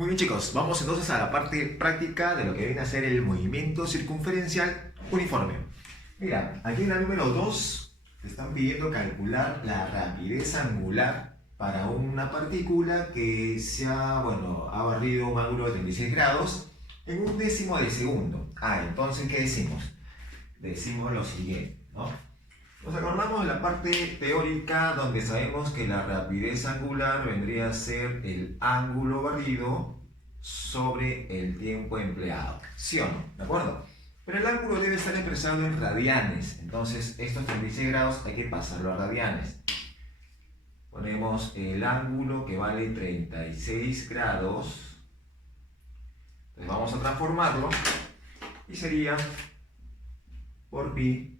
Muy bien chicos, vamos entonces a la parte práctica de lo que viene a ser el movimiento circunferencial uniforme. Mira, aquí en la número 2 te están pidiendo calcular la rapidez angular para una partícula que ha barrido un ángulo de 36 grados en un décimo de segundo. Entonces, ¿qué decimos? Decimos lo siguiente, ¿no? Nos acordamos de la parte teórica donde sabemos que la rapidez angular vendría a ser el ángulo barrido sobre el tiempo empleado. ¿Sí o no? ¿De acuerdo? Pero el ángulo debe estar expresado en radianes. Entonces, estos 36 grados hay que pasarlo a radianes. Ponemos el ángulo que vale 36 grados. Entonces vamos a transformarlo y sería por pi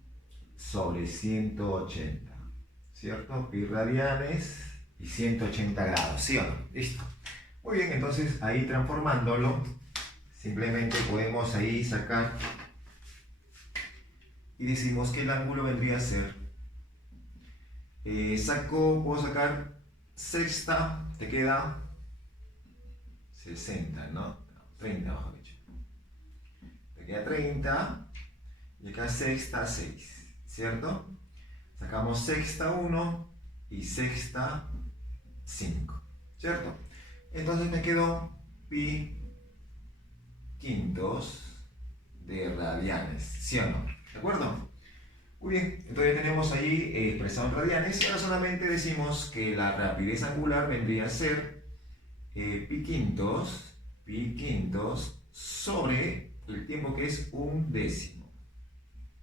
sobre 180, ¿cierto? Pi radianes y 180 grados, ¿sí o no? Listo. Muy bien, entonces ahí transformándolo, simplemente podemos ahí sacar y decimos que el ángulo vendría a ser, puedo sacar sexta, te queda 60, ¿no? 30 mejor dicho. Te queda 30 y acá sexta 6. ¿Cierto? Sacamos sexta 1 y sexta 5, ¿cierto? Entonces me quedó pi quintos de radianes, ¿sí o no? ¿De acuerdo? Muy bien, entonces tenemos ahí expresado en radianes y ahora solamente decimos que la rapidez angular vendría a ser pi quintos sobre el tiempo que es un décimo.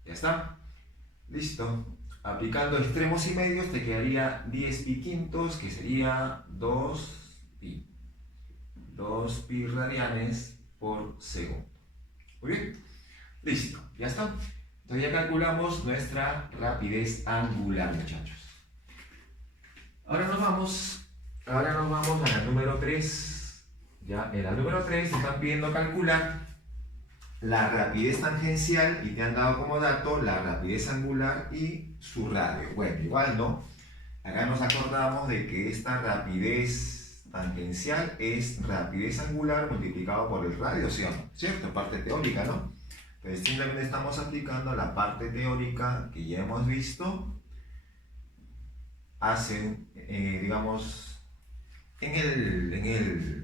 ¿Ya está? Listo. Aplicando extremos y medios te quedaría 10 pi quintos, que sería 2 pi. 2 pi radianes por segundo. Muy bien. Listo. Ya está. Entonces ya calculamos nuestra rapidez angular, muchachos. Ahora nos vamos a la número 3. Ya, en la número 3 te están pidiendo calcular la rapidez tangencial y te han dado como dato la rapidez angular y su radio. Bueno, igual no. Acá nos acordamos de que esta rapidez tangencial es rapidez angular multiplicado por el radio, ¿sí o no? ¿Cierto? Parte teórica, ¿no? Entonces simplemente estamos aplicando la parte teórica que ya hemos visto digamos,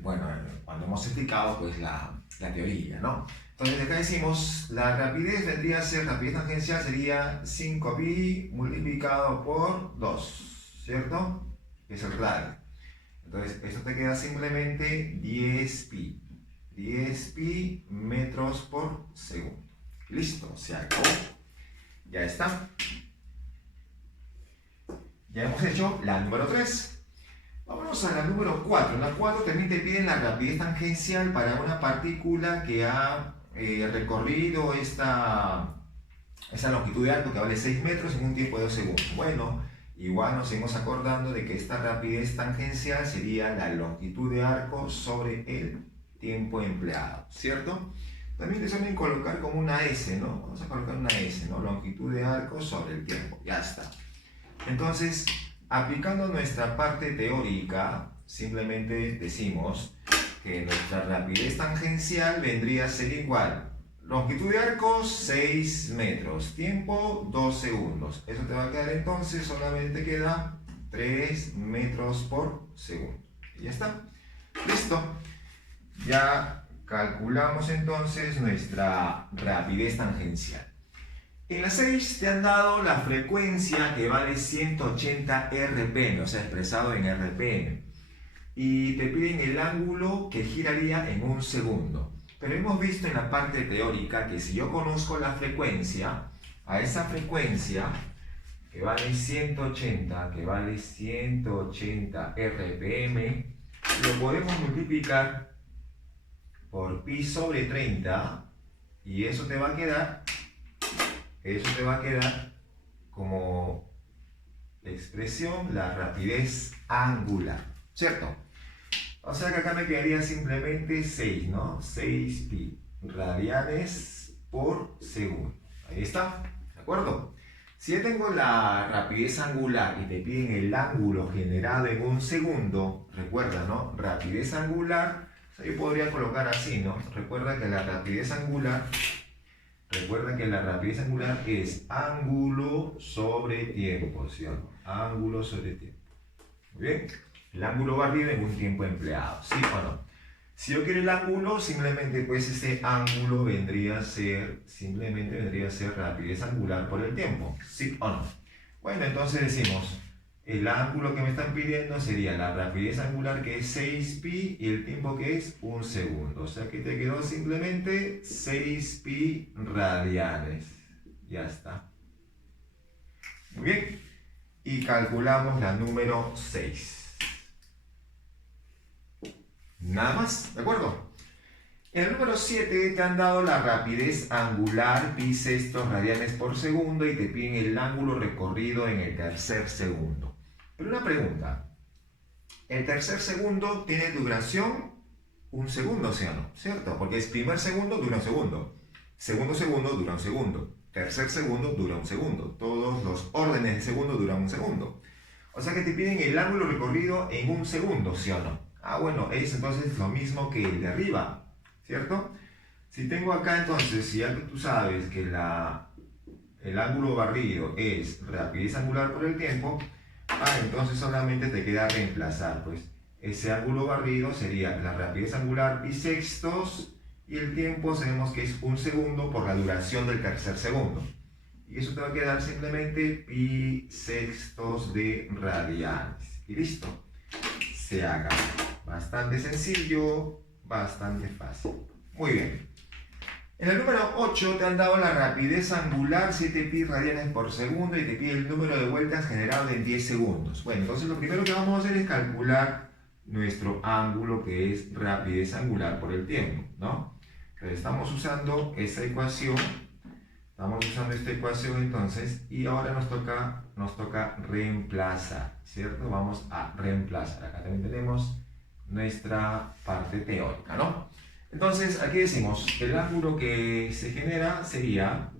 cuando hemos explicado pues la teoría, ¿no? Entonces acá decimos, la rapidez vendría a ser, rapidez tangencial sería 5pi multiplicado por 2, ¿cierto? Que es el radio. Entonces esto te queda simplemente 10pi. 10pi metros por segundo. Listo, se acabó. Ya está. Ya hemos hecho la número 3. Vámonos a la número 4. En la 4 también te piden la rapidez tangencial para una partícula que ha recorrido esa longitud de arco que vale 6 metros en un tiempo de 2 segundos. Bueno, igual nos seguimos acordando de que esta rapidez tangencial sería la longitud de arco sobre el tiempo empleado, ¿cierto? También te suelen colocar como una S, ¿no? Vamos a colocar una S, ¿no? Longitud de arco sobre el tiempo. Ya está. Entonces, aplicando nuestra parte teórica, simplemente decimos que nuestra rapidez tangencial vendría a ser igual. Longitud de arco 6 metros, tiempo 2 segundos. Eso te va a quedar entonces, solamente queda 3 metros por segundo. Y ya está. Listo. Ya calculamos entonces nuestra rapidez tangencial. En la 6 te han dado la frecuencia que vale 180 RPM, o sea, expresado en RPM. Y te piden el ángulo que giraría en un segundo. Pero hemos visto en la parte teórica que si yo conozco la frecuencia, a esa frecuencia que vale 180 RPM, lo podemos multiplicar por pi sobre 30 y eso te va a quedar como expresión la rapidez angular, ¿cierto? O sea que acá me quedaría simplemente 6, ¿no? 6 pi radianes por segundo. Ahí está, ¿de acuerdo? Si yo tengo la rapidez angular y te piden el ángulo generado en un segundo, recuerda, ¿no? Rapidez angular O sea, yo podría colocar así, ¿no? Recuerda que la rapidez angular es ángulo sobre tiempo, ¿sí o no? Ángulo sobre tiempo. Muy bien. El ángulo barrido en un tiempo empleado, ¿sí o no? Si yo quiero el ángulo, simplemente pues este ángulo vendría a ser rapidez angular por el tiempo, ¿sí o no? Bueno, entonces decimos, el ángulo que me están pidiendo sería la rapidez angular, que es 6pi, y el tiempo, que es 1 segundo. O sea que te quedó simplemente 6pi radianes. Ya está. Muy bien. Y calculamos la número 6. Nada más, ¿de acuerdo? En el número 7 te han dado la rapidez angular pi sextos radianes por segundo y te piden el ángulo recorrido en el tercer segundo. Pero una pregunta, el tercer segundo tiene duración 1 segundo, ¿sí o no? ¿Cierto? Porque es primer segundo dura 1 segundo, segundo segundo dura 1 segundo, tercer segundo dura 1 segundo, todos los órdenes de segundo duran 1 segundo. O sea que te piden el ángulo recorrido en 1 segundo, ¿sí o no? Ah, bueno, es entonces lo mismo que el de arriba, ¿cierto? Si tengo acá entonces, si ya que tú sabes que el ángulo barrido es rapidez angular por el tiempo, entonces solamente te queda reemplazar, pues ese ángulo barrido sería la rapidez angular pi sextos y el tiempo sabemos que es 1 segundo por la duración del tercer segundo. Y eso te va a quedar simplemente pi sextos de radianes. Y listo. Se haga. Bastante sencillo, bastante fácil. Muy bien. En el número 8 te han dado la rapidez angular 7pi radianes por segundo y te pide el número de vueltas generado en 10 segundos. Bueno, entonces lo primero que vamos a hacer es calcular nuestro ángulo, que es rapidez angular por el tiempo, ¿no? Entonces estamos usando esta ecuación. Entonces, y ahora nos toca reemplazar, ¿cierto? Vamos a reemplazar. Acá también tenemos nuestra parte teórica, ¿no? Entonces, aquí decimos, el ángulo que se genera sería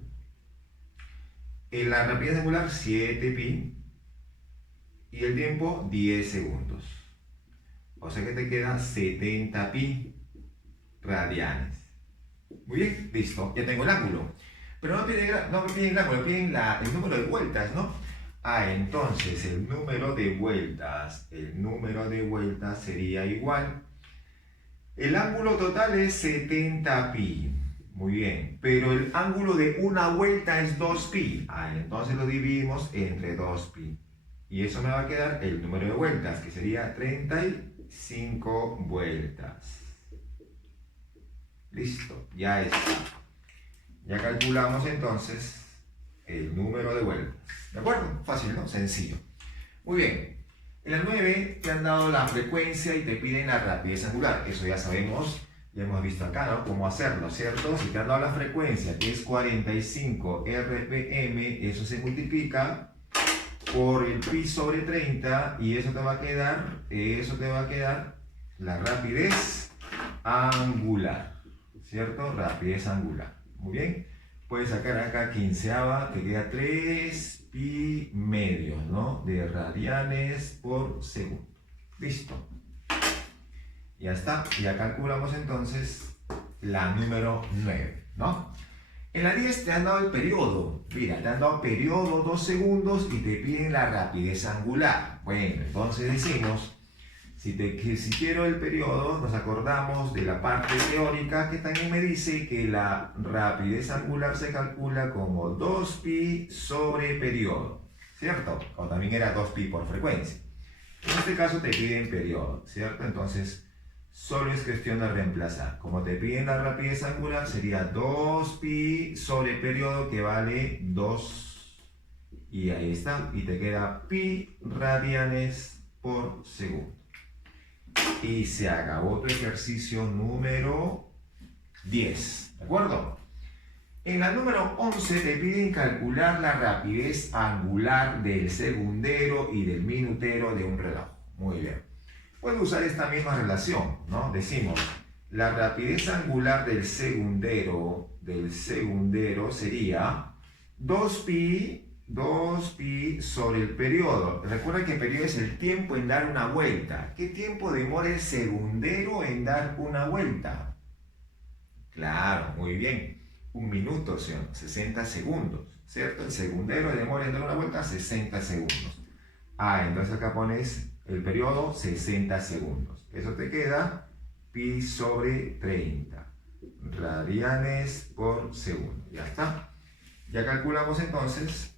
la rapidez angular 7pi y el tiempo 10 segundos. O sea que te queda 70pi radianes. Muy bien, listo, ya tengo el ángulo. Pero no me piden el ángulo, me piden el número de vueltas, ¿no? Entonces el número de vueltas sería igual. El ángulo total es 70pi. Muy bien, pero el ángulo de una vuelta es 2pi. Entonces lo dividimos entre 2pi. Y eso me va a quedar el número de vueltas, que sería 35 vueltas. Listo, ya está. Ya calculamos entonces el número de vueltas. ¿De acuerdo? Fácil, ¿no? Sencillo. Muy bien. En el 9 te han dado la frecuencia y te piden la rapidez angular. Eso ya sabemos, ya hemos visto acá, ¿no? Cómo hacerlo, ¿cierto? Si te han dado la frecuencia, que es 45 RPM, eso se multiplica por el pi sobre 30 y eso te va a quedar la rapidez angular, ¿cierto? Rapidez angular. Muy bien, puedes sacar acá quinceava, te queda 3 pi medios, ¿no? De radianes por segundo. Listo. Ya está, ya calculamos entonces la número 9, ¿no? En la 10 te han dado el periodo. Mira, te han dado periodo 2 segundos y te piden la rapidez angular. Bueno, entonces decimos, si quiero el periodo, nos acordamos de la parte teórica que también me dice que la rapidez angular se calcula como 2pi sobre periodo, ¿cierto? O también era 2pi por frecuencia. En este caso te piden periodo, ¿cierto? Entonces, solo es cuestión de reemplazar. Como te piden la rapidez angular, sería 2pi sobre periodo, que vale 2. Y ahí está. Y te queda pi radianes por segundo. Y se acabó tu ejercicio número 10. ¿De acuerdo? En la número 11 te piden calcular la rapidez angular del segundero y del minutero de un reloj. Muy bien. Puedo usar esta misma relación, ¿no? Decimos, la rapidez angular del segundero sería 2pi 2pi sobre el periodo. Recuerda que el periodo es el tiempo en dar una vuelta. ¿Qué tiempo demora el segundero en dar una vuelta? Claro, muy bien. 1 minuto, 60 segundos, ¿cierto? El segundero demora en dar una vuelta 60 segundos. Entonces acá pones el periodo 60 segundos. Eso te queda pi sobre 30 radianes por segundo. Ya está. Ya calculamos entonces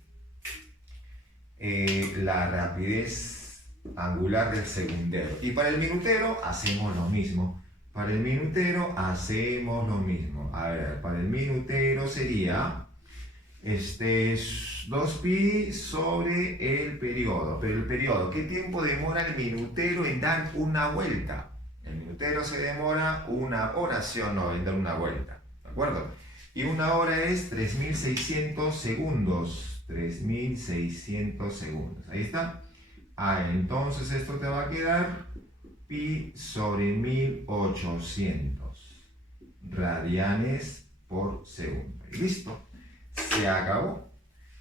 la rapidez angular del segundero. Y para el minutero hacemos lo mismo. Para el minutero hacemos lo mismo. A ver, para el minutero sería 2pi sobre el periodo. Pero el periodo, ¿qué tiempo demora el minutero en dar una vuelta? El minutero se demora 1 hora, ¿sí o no? En dar una vuelta. ¿De acuerdo? Y 1 hora es 3600 segundos. 3600 segundos. Ahí está. Entonces esto te va a quedar pi sobre 1800 radianes por segundo. Y listo. Se acabó.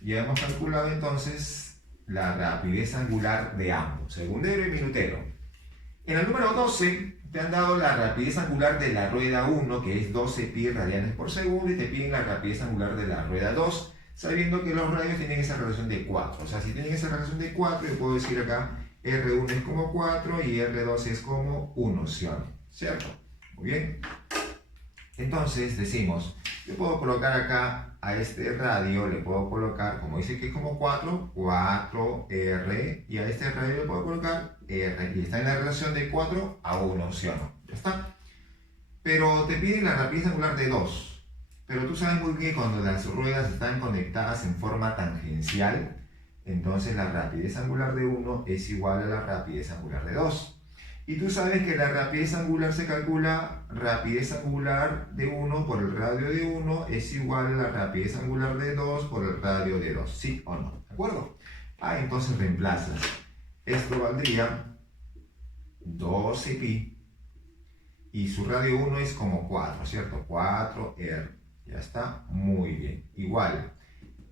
Ya hemos calculado entonces la rapidez angular de ambos, segundero y minutero. En el número 12 te han dado la rapidez angular de la rueda 1, que es 12 pi radianes por segundo, y te piden la rapidez angular de la rueda 2, sabiendo que los radios tienen esa relación de 4. O sea, si tienen esa relación de 4, yo puedo decir acá R1 es como 4 y R2 es como 1, ¿sí o no? ¿Cierto? Muy bien. Entonces decimos, yo puedo colocar acá a este radio, le puedo colocar, como dice que es como 4, 4R, y a este radio le puedo colocar R, y está en la relación de 4 a 1, ¿sí o no? Ya está. Pero te piden la rapidez angular de 2. Pero tú sabes muy bien que cuando las ruedas están conectadas en forma tangencial, entonces la rapidez angular de 1 es igual a la rapidez angular de 2. Y tú sabes que la rapidez angular se calcula, rapidez angular de 1 por el radio de 1 es igual a la rapidez angular de 2 por el radio de 2, ¿sí o no? ¿De acuerdo? Entonces reemplazas. Esto valdría 12pi y su radio 1 es como 4, ¿cierto? 4R. Ya está, muy bien. Igual,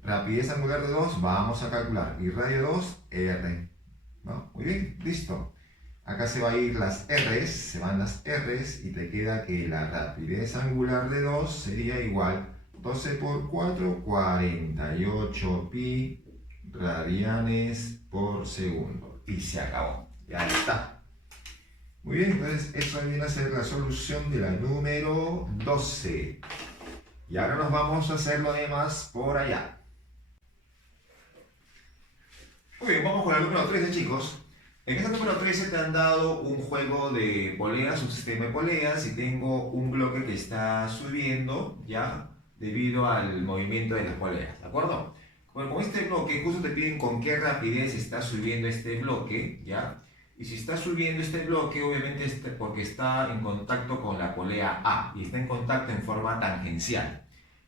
rapidez angular de 2 vamos a calcular y radio 2, R. ¿No? Muy bien, listo. Acá se va a ir las R's, se van las R's y te queda que la rapidez angular de 2 sería igual 12 por 4, 48 pi radianes por segundo. Y se acabó, ya está. Muy bien, entonces eso viene a ser la solución de la número 12. Y ahora nos vamos a hacer lo demás por allá. Muy bien, vamos con la número 13, chicos. En esta número 13 te han dado un juego de poleas, un sistema de poleas, y tengo un bloque que está subiendo, ¿ya? Debido al movimiento de las poleas, ¿de acuerdo? Bueno, con este bloque justo te piden con qué rapidez está subiendo este bloque, ¿ya? Y si está subiendo este bloque, obviamente porque está en contacto con la polea A, y está en contacto en forma tangencial.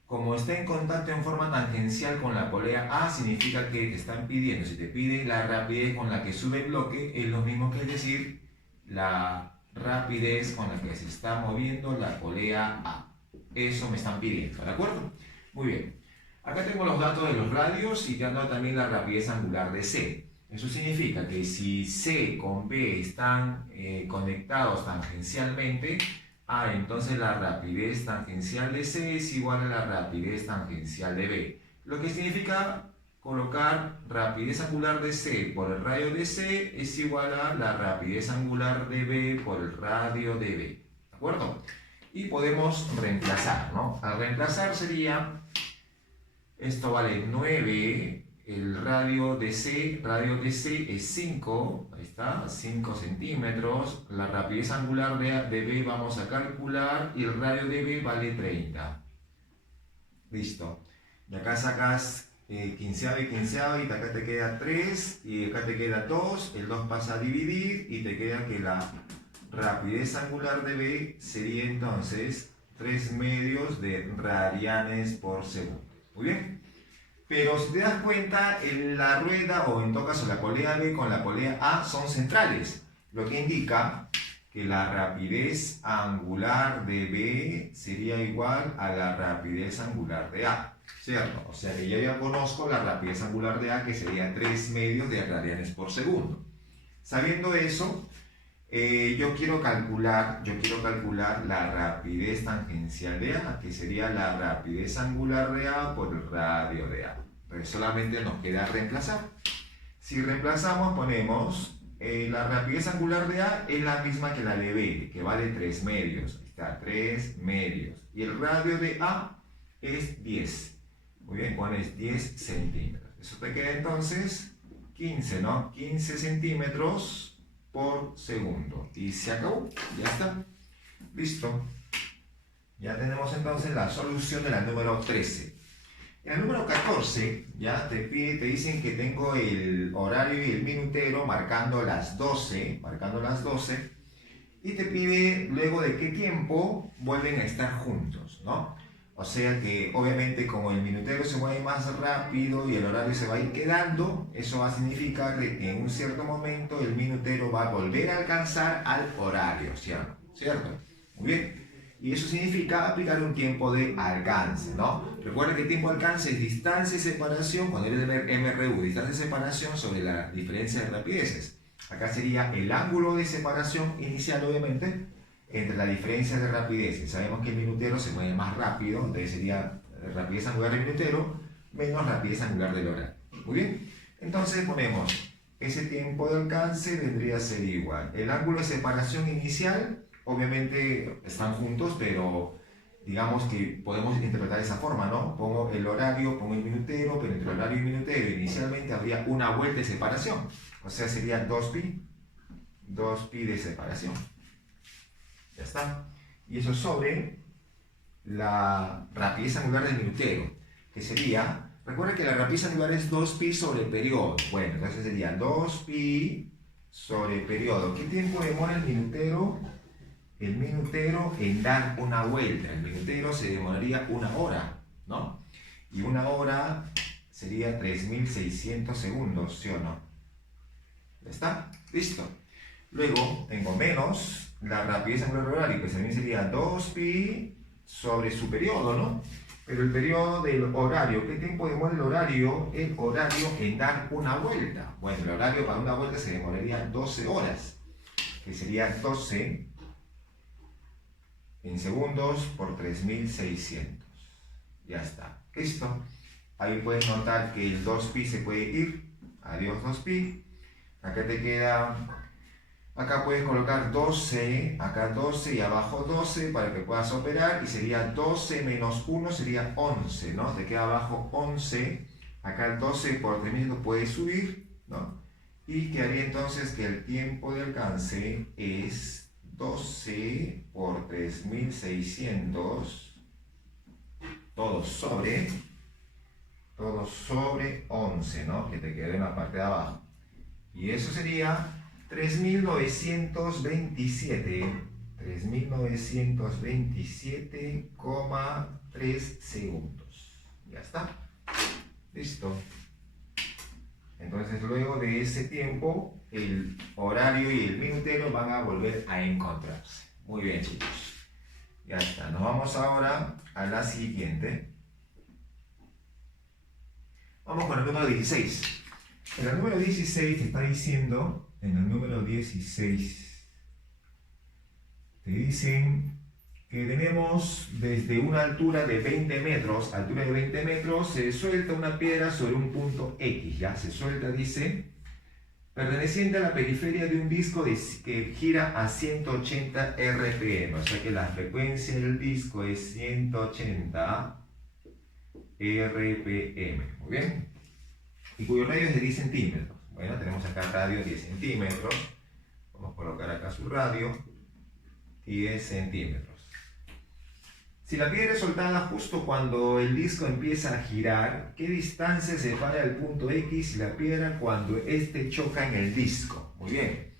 Como está en contacto en forma tangencial con la polea A, significa que te están pidiendo, si te piden la rapidez con la que sube el bloque, es lo mismo que decir la rapidez con la que se está moviendo la polea A. Eso me están pidiendo, ¿de acuerdo? Muy bien. Acá tengo los datos de los radios y te han dado también la rapidez angular de C. Eso significa que si C con B están conectados tangencialmente, entonces la rapidez tangencial de C es igual a la rapidez tangencial de B. Lo que significa colocar rapidez angular de C por el radio de C es igual a la rapidez angular de B por el radio de B. ¿De acuerdo? Y podemos reemplazar, ¿no? Al reemplazar sería, esto vale 9, el radio de C es 5, ahí está, 5 centímetros, la rapidez angular de B vamos a calcular y el radio de B vale 30. Listo. Y acá sacas quinceavo y quinceavo y acá te queda 3 y acá te queda 2, el 2 pasa a dividir y te queda que la rapidez angular de B sería entonces 3 medios de radianes por segundo. Muy bien. Pero si te das cuenta, en la rueda, o en todo caso la polea B con la polea A, son centrales, lo que indica que la rapidez angular de B sería igual a la rapidez angular de A. ¿cierto? O sea que yo ya conozco la rapidez angular de A, que sería 3 medios de radianes por segundo. Sabiendo eso, yo quiero calcular la rapidez tangencial de A, que sería la rapidez angular de A por el radio de A. Entonces solamente nos queda reemplazar. Si reemplazamos, ponemos la rapidez angular de A es la misma que la de B, que vale 3 medios. Ahí está, 3 medios. Y el radio de A es 10. Muy bien, pones 10 centímetros. Eso te queda entonces 15, ¿no? 15 centímetros por segundo. Y se acabó, ya está. Listo. Ya tenemos entonces la solución de la número 13. En el número 14, ya te dicen que tengo el horario y el minutero marcando las 12, y te pide luego de qué tiempo vuelven a estar juntos, ¿no? O sea que obviamente como el minutero se mueve más rápido y el horario se va a ir quedando, eso va a significar de que en un cierto momento el minutero va a volver a alcanzar al horario, ¿cierto? Muy bien. Y eso significa aplicar un tiempo de alcance, ¿no? Recuerda que el tiempo de alcance es distancia y separación, cuando eres de MRU, distancia y separación sobre la diferencia de rapideces. Acá sería el ángulo de separación inicial, obviamente, entre la diferencia de rapideces. Sabemos que el minutero se mueve más rápido, entonces sería rapidez angular del minutero menos rapidez angular del horario. Muy bien, entonces ponemos ese tiempo de alcance vendría a ser igual. El ángulo de separación inicial, obviamente están juntos, pero digamos que podemos interpretar de esa forma, ¿no? Pongo el horario, pongo el minutero, pero entre el horario y el minutero inicialmente habría una vuelta de separación. O sea, sería 2pi de separación. Ya está. Y eso sobre la rapidez angular del minutero, que sería, recuerda que la rapidez angular es 2pi sobre el periodo. Bueno, entonces sería 2pi sobre el periodo. ¿Qué tiempo demora el minutero? El minutero en dar una vuelta. El minutero se demoraría 1 hora, ¿no? Y 1 hora sería 3600 segundos, ¿sí o no? ¿Ya está? Listo. Luego tengo menos la rapidez angular del horario, que también sería 2pi sobre su periodo, ¿no? Pero el periodo del horario, ¿qué tiempo demora el horario? El horario en dar una vuelta. Bueno, el horario para una vuelta se demoraría 12 horas, que sería 12 en segundos por 3600. Ya está. Listo. Ahí puedes notar que el 2pi se puede ir. Adiós 2pi. Acá te queda... Acá puedes colocar 12, acá 12 y abajo 12 para que puedas operar, y sería 12 menos 1 sería 11, ¿no? Te queda abajo 11, acá el 12 por 3000 puedes subir, ¿no? Y quedaría entonces que el tiempo de alcance es 12 por 3600, todo sobre 11, ¿no? Que te quede en la parte de abajo. Y eso sería 3927,3 segundos. Ya está. Listo. Entonces luego de ese tiempo, el horario y el minutero van a volver a encontrarse. Muy bien, chicos. Ya está. Nos vamos ahora a la siguiente. Vamos con el número 16. En el número 16 te está diciendo... En el número 16 te dicen que tenemos desde una altura de 20 metros, se suelta una piedra sobre un punto X, ya se suelta, dice, perteneciente a la periferia de un disco que gira a 180 RPM, o sea que la frecuencia del disco es 180 RPM, muy bien, y cuyo radio es de 10 centímetros. Bueno, tenemos acá radio 10 centímetros. Vamos a colocar acá su radio. 10 centímetros. Si la piedra es soltada justo cuando el disco empieza a girar, ¿qué distancia separa el punto X y la piedra cuando éste choca en el disco? Muy bien.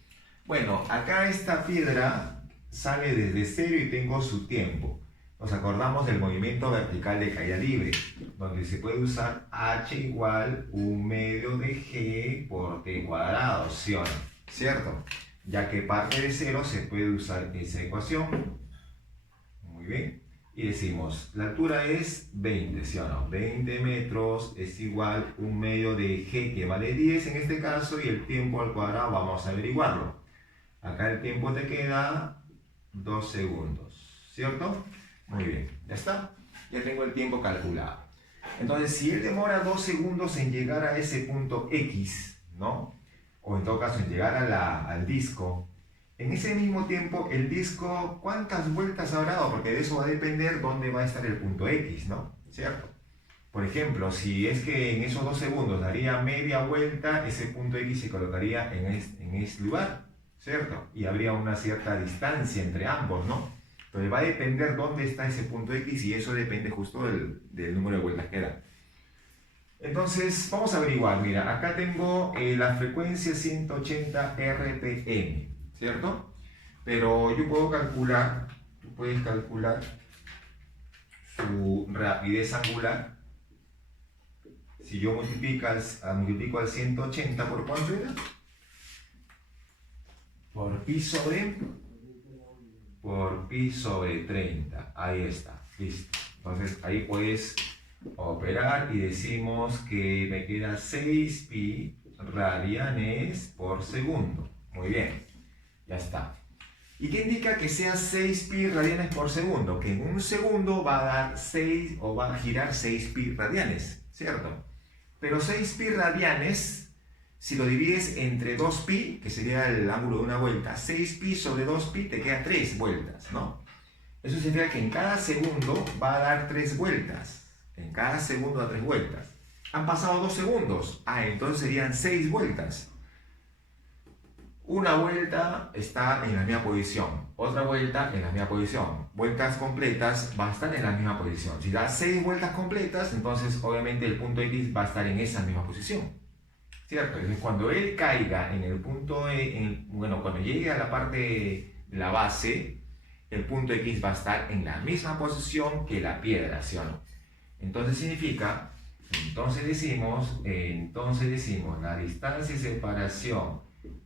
Bueno, acá esta piedra sale desde cero y tengo su tiempo. Nos acordamos del movimiento vertical de caída libre, donde se puede usar h igual 1 medio de g por t cuadrado, ¿sí o no? ¿Cierto? Ya que parte de cero se puede usar esa ecuación. Muy bien. y decimos, la altura es 20, ¿sí o no? 20 metros es igual un medio de g que vale 10 en este caso, y el tiempo al cuadrado vamos a averiguarlo. Acá el tiempo te queda 2 segundos, ¿cierto? Muy bien, ya está. Ya tengo el tiempo calculado. Entonces, si él demora 2 segundos en llegar a ese punto X, ¿no? O en todo caso en llegar al disco, en ese mismo tiempo el disco, ¿cuántas vueltas habrá dado? Porque de eso va a depender dónde va a estar el punto X, ¿no? ¿Cierto? Por ejemplo, si es que en esos 2 segundos daría media vuelta, ese punto X se colocaría en este lugar, ¿cierto? Y habría una cierta distancia entre ambos, ¿no? Entonces va a depender dónde está ese punto X, y eso depende justo del número de vueltas que da. Entonces, vamos a averiguar. Mira, acá tengo la frecuencia 180 RPM, ¿cierto? Pero yo puedo calcular, tú puedes calcular su rapidez angular. Si yo multiplico al 180, ¿por cuánto era? Por pi sobre 30. Ahí está, listo. Entonces, ahí puedes operar y decimos que me queda 6 pi radianes por segundo. Muy bien, ya está. ¿Y qué indica que sea 6 pi radianes por segundo? Que en un segundo va a dar 6 o va a girar 6 pi radianes, ¿cierto? Pero 6 pi radianes, si lo divides entre 2 pi, que sería el ángulo de una vuelta, 6 pi sobre 2 pi te queda 3 vueltas, ¿no? Eso significa que en cada segundo va a dar 3 vueltas. En cada segundo da 3 vueltas. Han pasado 2 segundos. Entonces serían 6 vueltas. Una vuelta está en la misma posición. Otra vuelta en la misma posición. Vueltas completas va a estar en la misma posición. Si da 6 vueltas completas, entonces obviamente el punto X va a estar en esa misma posición, ¿cierto? Entonces cuando él caiga en el punto cuando llegue a la parte de la base, el punto X va a estar en la misma posición que la piedra, ¿sí o no? Entonces significa, entonces decimos la distancia de separación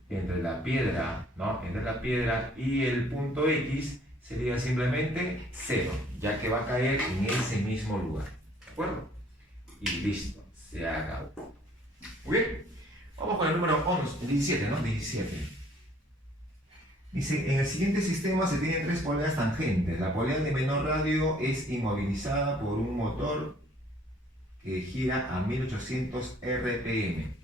entre la piedra, ¿no? Entre la piedra y el punto X sería simplemente 0, ya que va a caer en ese mismo lugar, ¿de acuerdo? Y listo, se acabó. Muy bien, vamos con el número 17, ¿no? 17. Dice, en el siguiente sistema se tienen 3 poleas tangentes. La polea de menor radio es inmovilizada por un motor que gira a 1800 RPM.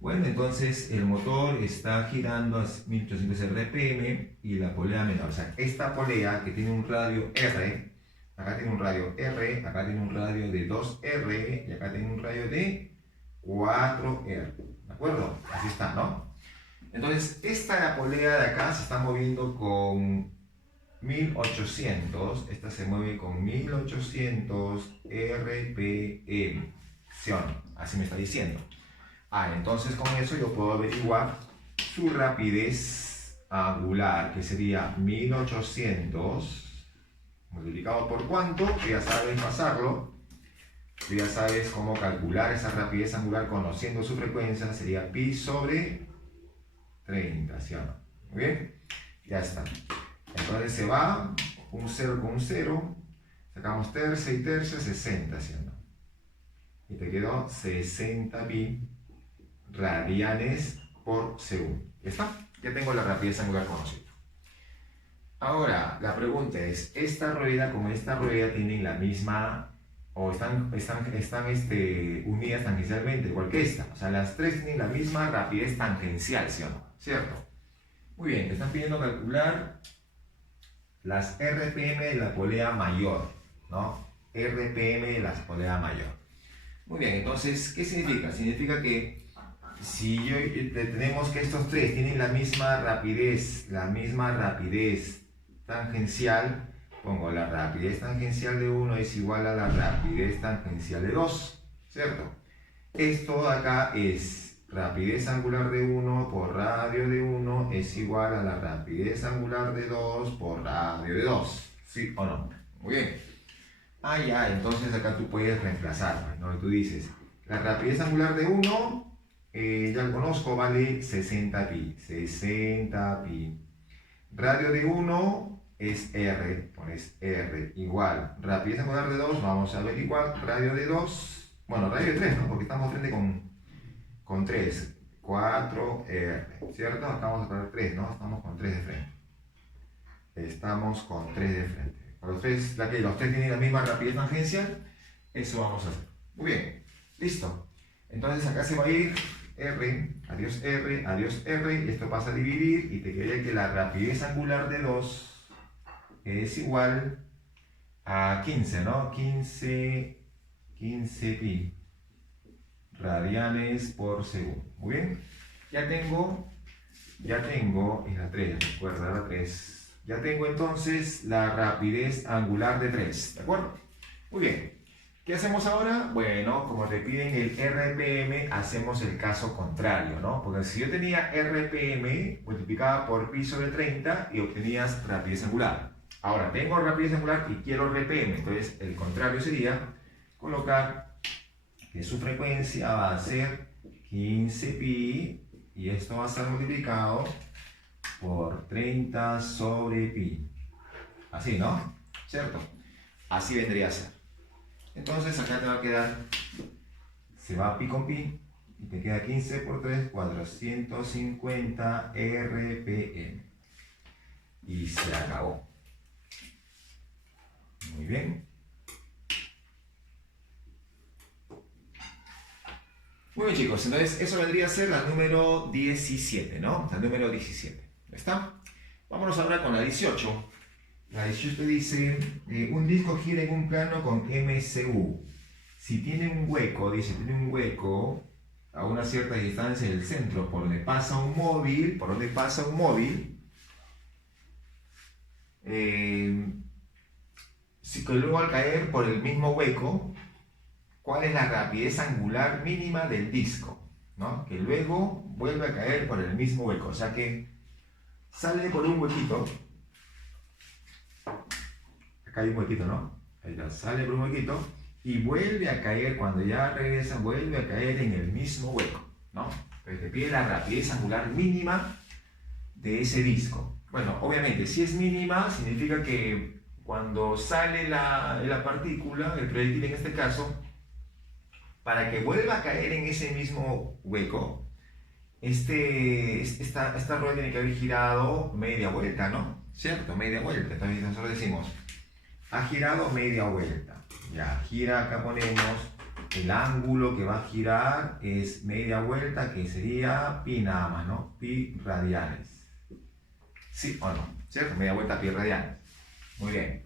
Bueno, entonces el motor está girando a 1800 RPM y la polea menor, o sea, esta polea que tiene un radio R, acá tiene un radio R, acá tiene un radio de 2R y acá tiene un radio de 4R. ¿De acuerdo? Así está, ¿no? Entonces, esta polea de acá se está moviendo con 1800, esta se mueve con 1800 RPM, ¿sí o no? Así me está diciendo. Entonces con eso yo puedo averiguar su rapidez angular, que sería 1800 multiplicado por cuánto, que ya sabes pasarlo, tú ya sabes cómo calcular esa rapidez angular conociendo su frecuencia, sería pi sobre 30, ¿sí o no? Muy bien, ya está. Entonces se va un 0 con un 0, sacamos tercia y tercia, 60, ¿sí o no? Y te quedó 60 pi radianes por segundo. ¿Ya está? Ya tengo la rapidez angular conocida. Ahora, la pregunta es, ¿esta rueda con esta rueda tienen la misma, o están unidas tangencialmente, igual que esta? O sea, las tres tienen la misma rapidez tangencial, ¿sí o no? ¿Cierto? Muy bien, te están pidiendo calcular las RPM de la polea mayor, ¿no? RPM de la polea mayor. Muy bien, entonces, ¿qué significa? Significa que si tenemos que estos tres tienen la misma rapidez tangencial, pongo la rapidez tangencial de 1 es igual a la rapidez tangencial de 2, ¿cierto? Esto de acá es rapidez angular de 1 por radio de 1 es igual a la rapidez angular de 2 por radio de 2, ¿sí o no? Muy bien. Ya, entonces acá tú puedes reemplazar, ¿no? Tú dices, la rapidez angular de 1 ya lo conozco, vale 60 pi. 60 pi. Radio de 1 es R, pones R igual rapidez angular de 2, vamos a averiguar radio de 2, bueno, radio de 3, ¿no? Porque estamos frente con 3, 4R, ¿cierto? Acá vamos a poner 3, ¿no? Estamos con 3 de frente. Estamos con 3 de frente. Los tres tienen la misma rapidez tangencial, eso vamos a hacer. Muy bien, listo. Entonces acá se va a ir R, adiós R, adiós R, y esto pasa a dividir, y te quedaría que la rapidez angular de 2 es igual a 15, ¿no? 15 pi radianes por segundo. Muy bien, ya tengo, es la 3, recuerda, la 3. Ya tengo entonces la rapidez angular de 3, ¿de acuerdo? Muy bien. ¿Qué hacemos ahora? Bueno, como te piden el RPM, hacemos el caso contrario, ¿no? Porque si yo tenía RPM, multiplicaba por pi sobre 30 y obtenías rapidez angular. Ahora, tengo rapidez angular y quiero RPM, entonces el contrario sería colocar que su frecuencia va a ser 15 pi y esto va a estar multiplicado por 30 sobre pi. Así, ¿no? ¿Cierto? Así vendría a ser. Entonces acá te va a quedar, se va pi con pi, y te queda 15 por 3, 450 RPM. Y se acabó. Muy bien. Muy bien, chicos, entonces eso vendría a ser la número 17, ¿no? La número 17. ¿Está? Vámonos ahora con la 18. La 18 dice, un disco gira en un plano con MCU. Si tiene un hueco, dice, tiene un hueco a una cierta distancia del centro por donde pasa un móvil, si que luego al caer por el mismo hueco, ¿cuál es la rapidez angular mínima del disco? ¿No? Que luego vuelve a caer por el mismo hueco, o sea que sale por un huequito. Acá hay un huequito, ¿no? Ahí ya sale por un huequito y vuelve a caer, cuando ya regresa, vuelve a caer en el mismo hueco, ¿no? Entonces te pide la rapidez angular mínima de ese disco. Bueno, obviamente, si es mínima, significa que cuando sale la partícula, el proyectil en este caso, para que vuelva a caer en ese mismo hueco, esta rueda tiene que haber girado media vuelta, ¿no? ¿Cierto? Media vuelta. Entonces nosotros decimos, ha girado media vuelta. Ya, gira, acá ponemos el ángulo que va a girar es media vuelta, que sería pi nada más, ¿no? Pi radianes. ¿Sí o no? ¿Cierto? Media vuelta pi radianes. Muy bien.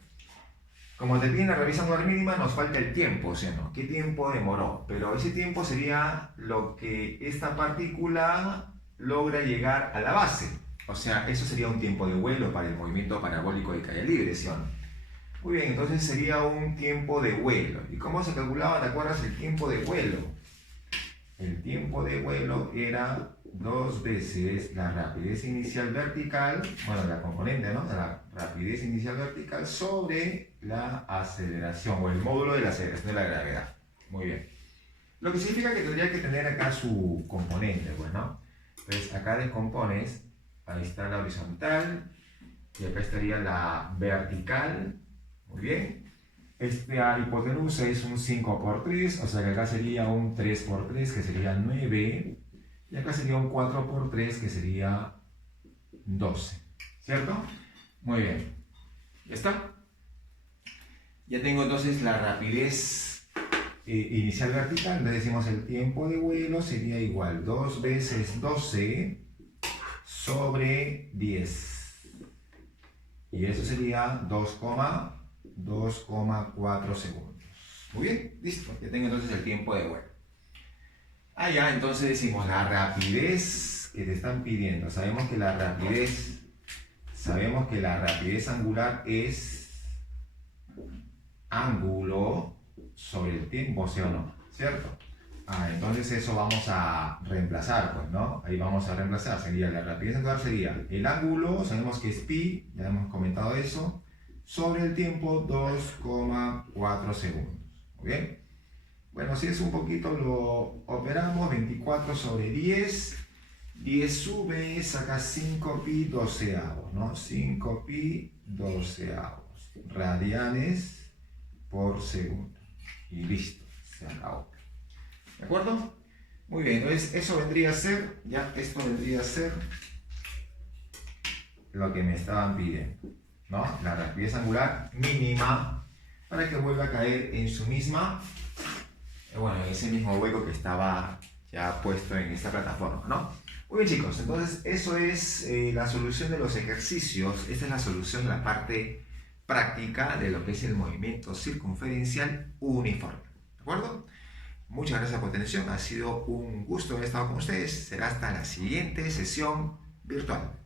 Como te piden la rapidez angular mínima, nos falta el tiempo, ¿sí o no? ¿Qué tiempo demoró? Pero ese tiempo sería lo que esta partícula logra llegar a la base. O sea, eso sería un tiempo de vuelo para el movimiento parabólico de caída libre, ¿sí o no? Muy bien, entonces sería un tiempo de vuelo. ¿Y cómo se calculaba, te acuerdas, el tiempo de vuelo? El tiempo de vuelo era 2 veces la rapidez inicial vertical, bueno, la componente, ¿no? La rapidez inicial vertical sobre la aceleración, o el módulo de la aceleración de la gravedad. Muy bien. Lo que significa que tendría que tener acá su componente, pues, ¿no? Entonces, acá descompones, ahí está la horizontal, y acá estaría la vertical. Muy bien. Esta hipotenusa es un 5 por 3, o sea que acá sería un 3 por 3, que sería 9. Y acá sería un 4 por 3, que sería 12. ¿Cierto? Muy bien. ¿Ya está? Ya tengo entonces la rapidez inicial vertical. Entonces decimos el tiempo de vuelo sería igual 2 veces 12 sobre 10. Y eso sería 2,4 segundos. Muy bien, listo. Ya tengo entonces el tiempo de vuelo. Ah, ya, entonces decimos la rapidez que te están pidiendo. Sabemos que la rapidez angular es ángulo sobre el tiempo, ¿sí o no? ¿Cierto? Ah, entonces eso vamos a reemplazar, pues, ¿no? Ahí vamos a reemplazar. Sería la rapidez angular, sería el ángulo, sabemos que es pi, ya hemos comentado eso, sobre el tiempo 2,4 segundos. ¿Muy bien? Bueno, si es un poquito lo operamos, 24 sobre 10, 10 sube, saca 5pi doceavos, ¿no? 5pi doceavos radianes por segundo. Y listo, se acabó. ¿De acuerdo? Muy bien, entonces eso vendría a ser, ya esto vendría a ser lo que me estaban pidiendo, ¿no? La rapidez angular mínima para que vuelva a caer en su misma, bueno, en ese mismo hueco que estaba ya puesto en esta plataforma, ¿no? Muy bien, chicos, entonces eso es la solución de los ejercicios. Esta es la solución de la parte práctica de lo que es el movimiento circunferencial uniforme, ¿de acuerdo? Muchas gracias por tu atención, ha sido un gusto haber estado con ustedes. Será hasta la siguiente sesión virtual.